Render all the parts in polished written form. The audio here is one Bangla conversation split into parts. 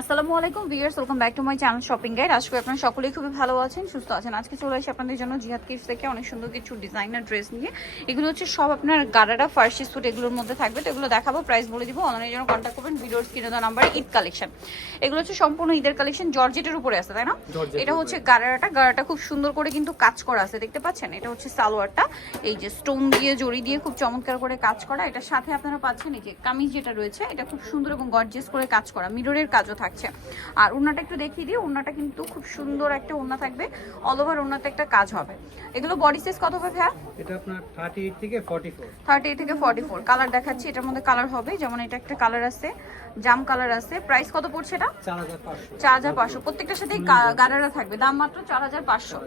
আসসালামু আলাইকুম viewers, welcome back to my channel shopping guide. আজকে আপনারা সকলেই খুবই ভালো আছেন, সুস্থ আছেন। আজকে চলে আসি আপনাদের জন্য জিহাদ কিডস থেকে অনেক সুন্দর কিছু ডিজাইনার ড্রেস নিয়ে। এগুলো হচ্ছে সব আপনার গারারা ফার্সি স্যুট এগুলোর মধ্যে থাকবে। তো এগুলো দেখাবো, প্রাইস বলে দিব। অনলাইনের জন্য কন্ট্যাক্ট করবেন ভিডিওর স্ক্রিনে দেওয়া নাম্বারে। ঈদ কালেকশন, এগুলো হচ্ছে সম্পূর্ণ ঈদের কালেকশন, জর্জেটের উপরে আছে, তাই না? এটা হচ্ছে গারাটা খুব সুন্দর করে কিন্তু কাজ করা আছে, দেখতে পাচ্ছেন। এটা হচ্ছে সালোয়ারটা, এই যে স্টোন দিয়ে জড়ি দিয়ে খুব চমৎকার করে কাজ করা। এটার সাথে আপনারা পাচ্ছেন এই যে কামিজ যেটা রয়েছে, এটা খুব সুন্দর এবং গর্জিয়াস করে কাজ করা, মিররের কাজও থাকছে। আর ওড়নাটা একটু দেখিয়ে দিই, ওড়নাটা কিন্তু খুব সুন্দর একটা ওড়না থাকবে, অল ওভার ওড়নাতে একটা কাজ হবে। এগুলো বডি সাইজ কত হবে ভাইয়া? এটা আপনার 38 থেকে 44। 38 থেকে 44 কালার দেখাচ্ছি। এটার মধ্যে কালার হবে, যেমন এটা একটা কালার আছে, জাম কালার আছে। প্রাইস কত পড়ছে এটা? 4500। প্রত্যেকটার সাথেই গারারা থাকবে, দাম মাত্র 4500।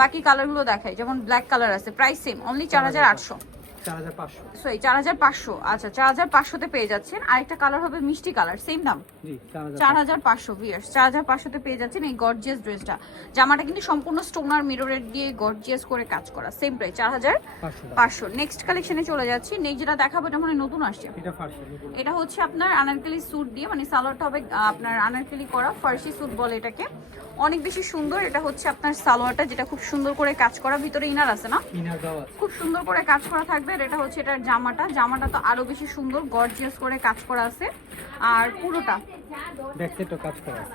বাকি কালারগুলো দেখাই, যেমন ব্ল্যাক কালার আছে, প্রাইস সেম, অনলি 4800। 4500। আচ্ছা, 4500 পেয়ে যাচ্ছেন। আরেকটা কালার হবে মিষ্টি কালার, সেম দাম 4500। ভিউয়ার্স 4500 পেয়ে যাচ্ছেন এই গর্জিয়াস ড্রেসটা। জামাটা কিন্তু সম্পূর্ণ স্টোনার মিররের দিয়ে গর্জিয়াস করে কাজ করা, সেম প্রাইস 4500। নেক্সট কালেকশনে চলে যাচ্ছি। নেক্সট যেটা দেখাবো এটা মানে নতুন আসছে, এটা হচ্ছে আপনার আনারকলি স্যুট দিয়ে, মানে সালোয়ারটা হবে আপনার আনারকলি করা, ফার্সি স্যুট বলে এটাকে। অনেক বেশি সুন্দর। এটা হচ্ছে আপনার সালোয়ারটা, যেটা খুব সুন্দর করে কাজ করা, ভিতরে ইনার আছে না, খুব সুন্দর করে কাজ করা থাকবে। আর এটা হচ্ছে এটার জামাটা তো আরো বেশি সুন্দর, গর্জিয়াস করে কাজ করা আছে। আর পুরোটা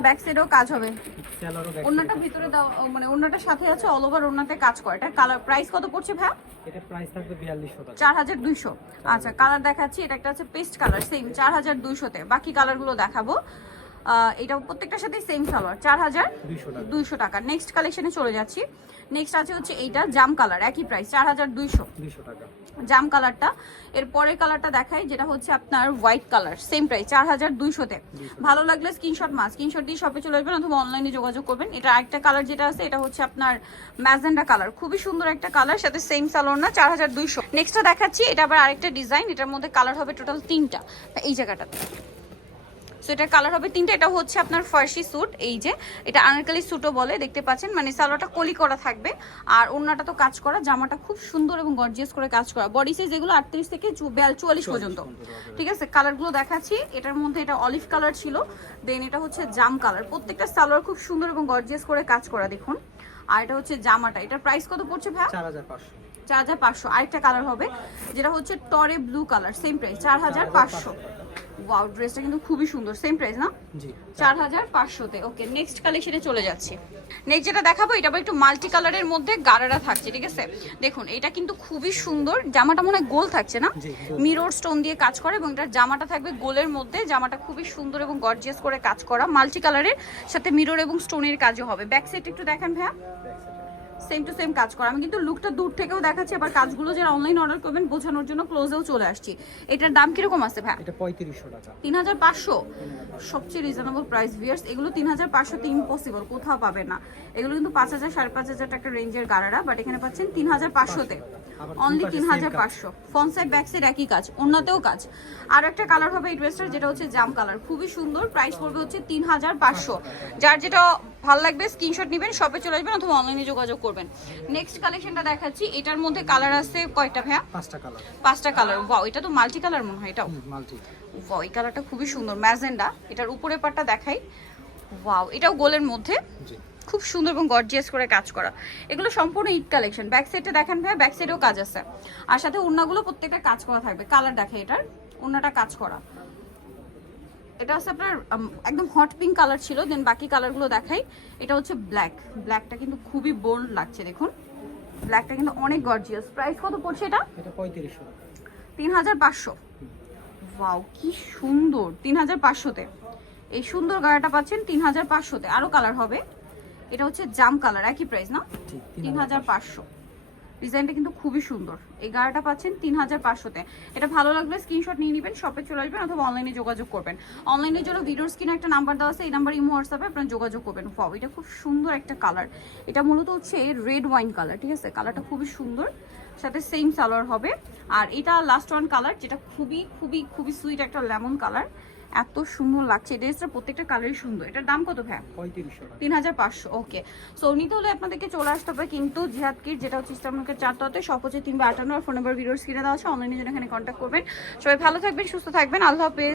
ব্যাক সাইডেও কাজ হবে, ওন্নাটা ভিতরে দাও, মানে ওন্নাটার সাথে আছে, অল ওভার ওন্নাতে কাজ করা। এটা কালার প্রাইস কত পড়ছে ভাই? এটা প্রাইস থাকবে 4200 টাকা। 4200। আচ্ছা, কালার দেখাচ্ছি। এটা একটা আছে পেস্ট কালার, সেম 4200 তে। বাকি কালারগুলো দেখাবো। এটা প্রত্যেকটার সাথে সেম সালোয়ার, 4200 টাকা। নেক্সট কালেকশনে চলে যাচ্ছি। নেক্সট আছে হচ্ছে এইটা জাম কালার, একই প্রাইস 4200 টাকা জাম কালারটা। এর পরের কালারটা দেখাই, যেটা হচ্ছে আপনার হোয়াইট কালার, সেম প্রাইস 4200 তে। ভালো লাগলে স্ক্রিনশট দিয়ে শপে চলে আসবেন অথবা অনলাইনে যোগাযোগ করবেন। এটা আরেকটা কালার যেটা আছে, এটা হচ্ছে আপনার ম্যাজেন্ডা কালার, খুবই সুন্দর একটা কালার, সাথে সেম সালোয়ার না, 4200। নেক্সটটা দেখাচ্ছি, এটা আবার আরেকটা ডিজাইন। এটার মধ্যে কালার হবে টোটাল 3টা, এই জায়গাটাতে। সো এটার কালার হবে 3টা। এটা হচ্ছে আপনার ফার্সি স্যুট, এই যে এটা আনারকলি স্যুটও বলে, দেখতে পাচ্ছেন। মানে সালোয়ারটা কলি করা থাকবে, আর ওড়নাটা তো কাজ করা। জামাটা খুব সুন্দর এবং গর্জিয়াস করে কাজ করা। বডি সাইজ এগুলো 38 থেকে 44 পর্যন্ত, ঠিক আছে। কালারগুলো দেখাচ্ছি। এটার মধ্যে এটা অলিভ কালার ছিল, দেন এটা হচ্ছে জাম কালার। প্রত্যেকটা সালোয়ার খুব সুন্দর এবং গর্জিয়াস করে কাজ করা, দেখুন। আর এটা হচ্ছে জামাটা। এটার প্রাইস কত পড়ছে ভাই? 4500। আরেকটা কালার হবে, যেটা হচ্ছে টরে blue colour, same price 4500। Wow, ড্রেসটা কিন্তু খুবই সুন্দর, সেম প্রাইস না? জি, 4500 তে। ওকে, নেক্সট কালেকশনে চলে যাচ্ছি। নেক্সট যেটা দেখাবো, এটা একটু মাল্টি কালারের মধ্যে গারারা থাকছে, ঠিক আছে। দেখুন, এটা কিন্তু খুবই সুন্দর। জামাটা মনে হয় গোল থাকছে না, মিরর স্টোন দিয়ে কাজ করে, এবং এটার জামাটা থাকবে গোলের মধ্যে। জামাটা খুবই সুন্দর এবং গর্জিয়াস করে কাজ করা, মাল্টি কালারের সাথে মিরর এবং স্টোনের কাজও হবে। ব্যাক সাইড একটু দেখেন ভাইয়া, সেম টু সেম কাজ করা। আমি কিন্তু লুকটা দূর থেকেও দেখাচ্ছি, আবার কাজগুলো যারা অনলাইন অর্ডার করবেন বোঝানোর জন্য ক্লোজেও চলে আসছি। এটার দাম কিরকম আছে ভাই? এটা 3500 টাকা। 3500 সবচেয়ে রিজনেবল প্রাইস ভিউয়ার্স। এগুলো 3500 তে ইম্পসিবল, কোথাও পাবে না। এগুলো কিন্তু 5000 5500 টাকা রেঞ্জের গারারা, বাট এখানে পাচ্ছেন 3500 তে, only 3500। Front side back side একই কাজ, অন্যতেও কাজ। আর একটা কালার হবে এই ড্রেসটার, যেটা হচ্ছে জাম কালার, খুবই সুন্দর। প্রাইস পড়বে হচ্ছে 3500। যার যেটা ভালো লাগবে স্ক্রিনশট নেবেন, শপে চলে আসবেন অথবা অনলাইনে যোগাযোগ করবেন। নেক্সট কালেকশনটা দেখাচ্ছি। এটার মধ্যে কালার আছে কয়টা ভাইয়া? 5টা কালার। ওয়াও, এটা তো মাল্টি কালার মনে হয়। এটাও মাল্টি। ওয়াও, এই কালারটা খুবই সুন্দর, ম্যাজেন্ডা। এটার উপরের পাটটা দেখাই। ওয়াও, এটাও গোলের মধ্যে, খুব সুন্দর এবং গর্জিয়াস করে কাজ করা। এগুলো সম্পূর্ণ ঈদ কালেকশন। ব্যাক সাইডটা দেখেন ভাই, ব্যাক সাইডেও কাজ আছে, আর সাথে ওড়নাগুলো প্রত্যেকটা কাজ করা থাকবে। কালার দেখে, এটার ওড়নাটা কাজ করা। এটা হচ্ছে আপনার একদম হট পিঙ্ক কালার ছিল, দেন বাকি কালারগুলো দেখাই। এটা হচ্ছে ব্ল্যাকটা কিন্তু খুবই বোল্ড লাগছে, দেখুন। ব্ল্যাকটা কিন্তু অনেক গর্জিয়াস। প্রাইস কত পড়ছে এটা? 3500। ওয়াও, কি সুন্দর, 3500 তে এই সুন্দর গাড়াটা পাচ্ছেন 3500 তে। আরো কালার হবে। এটা হচ্ছে জাম কালার, একই প্রাইস না, 3500। ডিজাইনটা কিন্তু খুবই সুন্দর। এই গাড়াটা পাচ্ছেন 3500 তে। এটা ভালো লাগলে স্ক্রিনশট নিয়ে নেবেন, শপে চলে আসবেন অথবা অনলাইনে যোগাযোগ করবেন। অনলাইনের জন্য ভিডিওর স্ক্রিনে একটা নাম্বার দেওয়া আছে, এই নাম্বার ইমো হোয়াটসঅ্যাপে আপনারা যোগাযোগ করবেন। ওয়াও, এটা খুব সুন্দর একটা কালার। এটা মূলত হচ্ছে রেড ওয়াইন কালার, ঠিক আছে। কালারটা খুবই সুন্দর, সাথে সেম সালোয়ার হবে। আর এটা লাস্ট ওয়ান কালার, যেটা খুবই খুবই খুবই সুইট একটা লেমন কালার। এত সুন্দর লাগছে ড্রেসটা, প্রত্যেকটা কালারই সুন্দর। এটার দাম কত ভাই? 3500। ওকে, সো নিতে হলে আপনাদেরকে চলে আসতে হবে কিন্তু জিহাদ কিড, যেটা হচ্ছে ইস্টার্নমার্কেট 4 সব হচ্ছে 358। আর ফোন নাম্বার ভিডিওর স্ক্রিনে দেওয়া আছে, অনলাইনে জন্য এখানে কন্ট্যাক্ট করবেন। সবাই ভালো থাকবেন, সুস্থ থাকবেন, আল্লাহ হাফেজ।